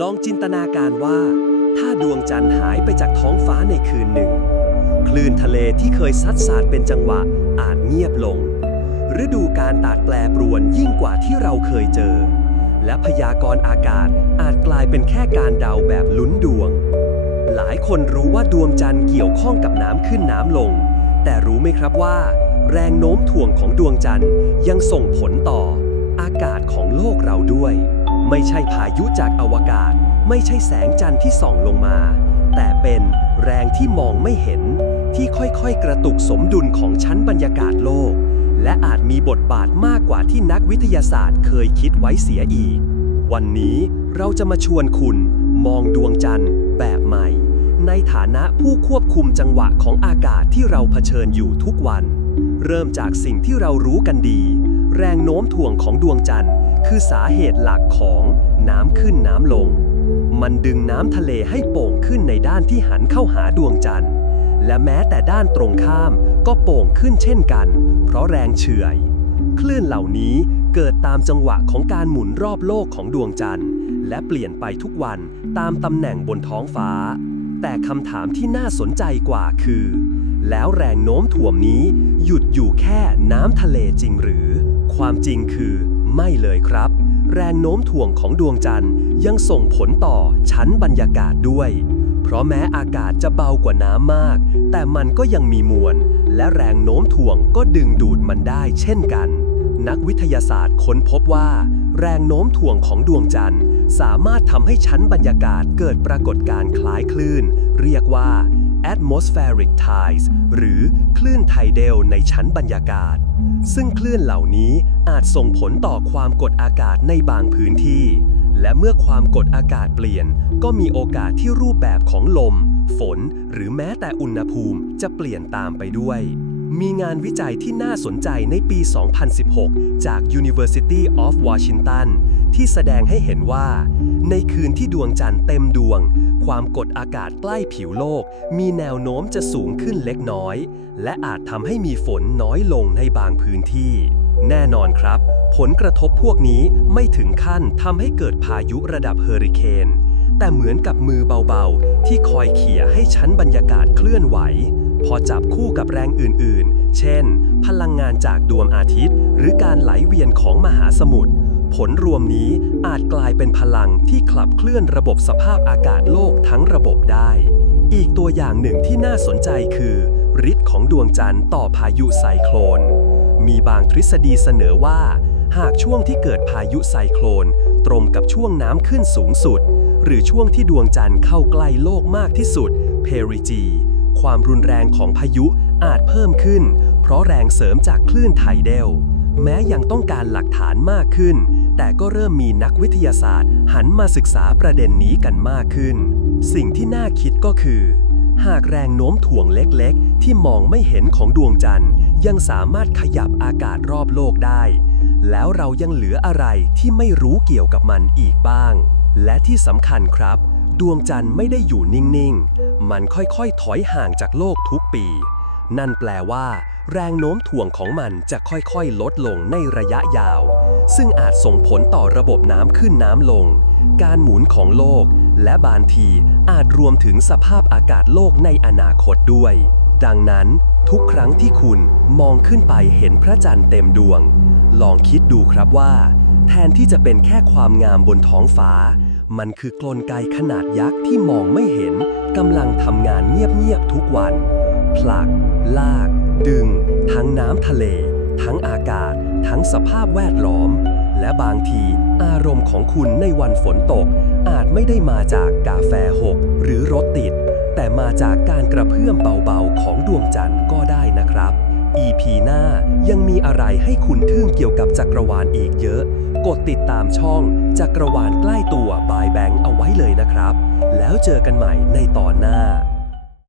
ลองจินตนาการว่า ถ้าดวงจันทร์หายไปจากท้องฟ้าในคืนหนึ่ง คลื่นทะเลที่เคยซัดสาดเป็นจังหวะอาจเงียบลง ฤดูการตาดแปรปรวนยิ่งกว่าที่เราเคยเจอ และพยากรณ์อากาศอาจกลายเป็นแค่การเดาแบบลุ้นดวง หลายคนรู้ว่าดวงจันทร์เกี่ยวข้องกับน้ำขึ้นน้ำลง แต่รู้ไหมครับว่า แรงโน้มถ่วงของดวงจันทร์ยังส่งผลต่อ อากาศของโลกเราด้วย ไม่ใช่พายุจากอวกาศ ไม่ใช่แสงจันทร์ที่ส่องลงมา แต่เป็นแรงที่มองไม่เห็น ที่ค่อยๆ กระตุกสมดุลของชั้นบรรยากาศโลก และอาจมีบทบาทมากกว่าที่นักวิทยาศาสตร์เคยคิดไว้เสียอีก วันนี้เราจะมาชวนคุณ มองดวงจันทร์แบบใหม่ ในฐานะผู้ควบคุมจังหวะของอากาศที่เราเผชิญอยู่ทุกวัน เริ่มจากสิ่งที่เรารู้กันดี แรงโน้มถ่วงของดวงจันทร์ คือสาเหตุหลักของน้ำขึ้นน้ำลง มันดึงน้ำทะเลให้โป่งขึ้นในด้านที่หันเข้าหาดวงจันทร์ และแม้แต่ด้านตรงข้ามก็โป่งขึ้นเช่นกัน เพราะแรงเฉื่อย คลื่นเหล่านี้เกิดตามจังหวะของการหมุนรอบโลกของดวงจันทร์ และเปลี่ยนไปทุกวันตามตำแหน่งบนท้องฟ้า แต่คำถามที่น่าสนใจกว่าคือแล้วแรงโน้มถ่วงนี้หยุดอยู่แค่น้ำทะเลจริงหรือ ความจริงคือ ไม่เลยครับ แรงโน้มถ่วงของดวงจันทร์ยังส่งผลต่อชั้นบรรยากาศด้วย เพราะแม้อากาศจะเบากว่าน้ำมาก แต่มันก็ยังมีมวล และแรงโน้มถ่วงก็ดึงดูดมันได้เช่นกัน นักวิทยาศาสตร์ค้นพบว่า แรงโน้มถ่วงของดวงจันทร์ สามารถทำให้ชั้นบรรยากาศเกิดปรากฏการณ์คล้ายคลื่น เรียกว่า atmospheric tides หรือ ลื่นไทเดลในชั้นบรรยากาศ ซึ่งคลื่นเหล่านี้อาจส่งผลต่อความกดอากาศในบางพื้นที่ และเมื่อความกดอากาศเปลี่ยน ก็มีโอกาสที่รูปแบบของลม ฝน หรือแม้แต่อุณหภูมิจะเปลี่ยนตามไปด้วย มีงานวิจัยที่น่าสนใจในปี 2016 จาก University of Washington ที่แสดงให้เห็นว่า ในคืนที่ดวงจันทร์เต็มดวง ความกดอากาศใกล้ผิวโลก มีแนวโน้มจะสูงขึ้นเล็กน้อย และอาจทำให้มีฝนน้อยลงในบางพื้นที่ แน่นอนครับ ผลกระทบพวกนี้ไม่ถึงขั้นทำให้เกิดพายุระดับเฮอริเคนแต่เหมือนกับมือเบาๆ ที่คอยเขี่ยให้ชั้นบรรยากาศเคลื่อนไหว พอจับคู่กับแรงอื่นๆ เช่น พลังงานจากดวงอาทิตย์ หรือการไหลเวียนของมหาสมุทร ผลรวมนี้อาจกลายเป็นพลังที่ขับเคลื่อนระบบสภาพอากาศโลกทั้งระบบได้ อีกตัวอย่างหนึ่งที่น่าสนใจคือฤทธิ์ของดวงจันทร์ต่อพายุไซโคลน มีบางทฤษฎีเสนอว่า หากช่วงที่เกิดพายุไซโคลน ตรงกับช่วงน้ำขึ้นสูงสุด หรือช่วงที่ดวงจันทร์เข้าใกล้โลกมากที่สุด เพริจี ความรุนแรงของพายุอาจเพิ่มขึ้น เพราะแรงเสริมจากคลื่นไทเดล แม้ยังต้องการหลักฐานมากขึ้น แต่ก็เริ่มมีนักวิทยาศาสตร์ หันมาศึกษาประเด็นนี้กันมากขึ้น สิ่งที่น่าคิดก็คือ หากแรงโน้มถ่วงเล็กๆ ที่มองไม่เห็นของดวงจันทร์ ยังสามารถขยับอากาศรอบโลกได้ แล้วเรายังเหลืออะไรที่ไม่รู้เกี่ยวกับมันอีกบ้าง และที่สำคัญครับ ดวงจันทร์ไม่ได้อยู่นิ่ง ๆ มันค่อยๆ ถอยห่างจากโลกทุกปี นั่นแปลว่า แรงโน้มถ่วงของมันจะค่อยๆ ลดลงในระยะยาว ซึ่งอาจส่งผลต่อระบบน้ำขึ้นน้ำลง การหมุนของโลก และบางทีอาจรวมถึงสภาพอากาศโลกในอนาคตด้วย ดังนั้น ทุกครั้งที่คุณมองขึ้นไปเห็นพระจันทร์เต็มดวง ลองคิดดูครับว่า แทนที่จะเป็นแค่ความงามบนท้องฟ้า มันคือกลไกขนาดยักษ์ที่มองไม่เห็นกำลังทำงานเงียบๆทุกวัน ผลัก ลาก ดึง ทั้งน้ำทะเล ทั้งอากาศ ทั้งสภาพแวดล้อม และบางทีอารมณ์ของคุณในวันฝนตก อาจไม่ได้มาจากกาแฟหกหรือรถติด แต่มาจากการกระเพื่อมเบาๆของดวงจันทร์ก็ได้นะครับ EP หน้ายังมีอะไรให้คุณทึ่งเกี่ยวกับจักรวาลอีกเยอะ กดติดตามช่องจักรวาลใกล้ตัวบายแบงค์เอาไว้เลยนะครับ แล้วเจอกันใหม่ในตอนหน้า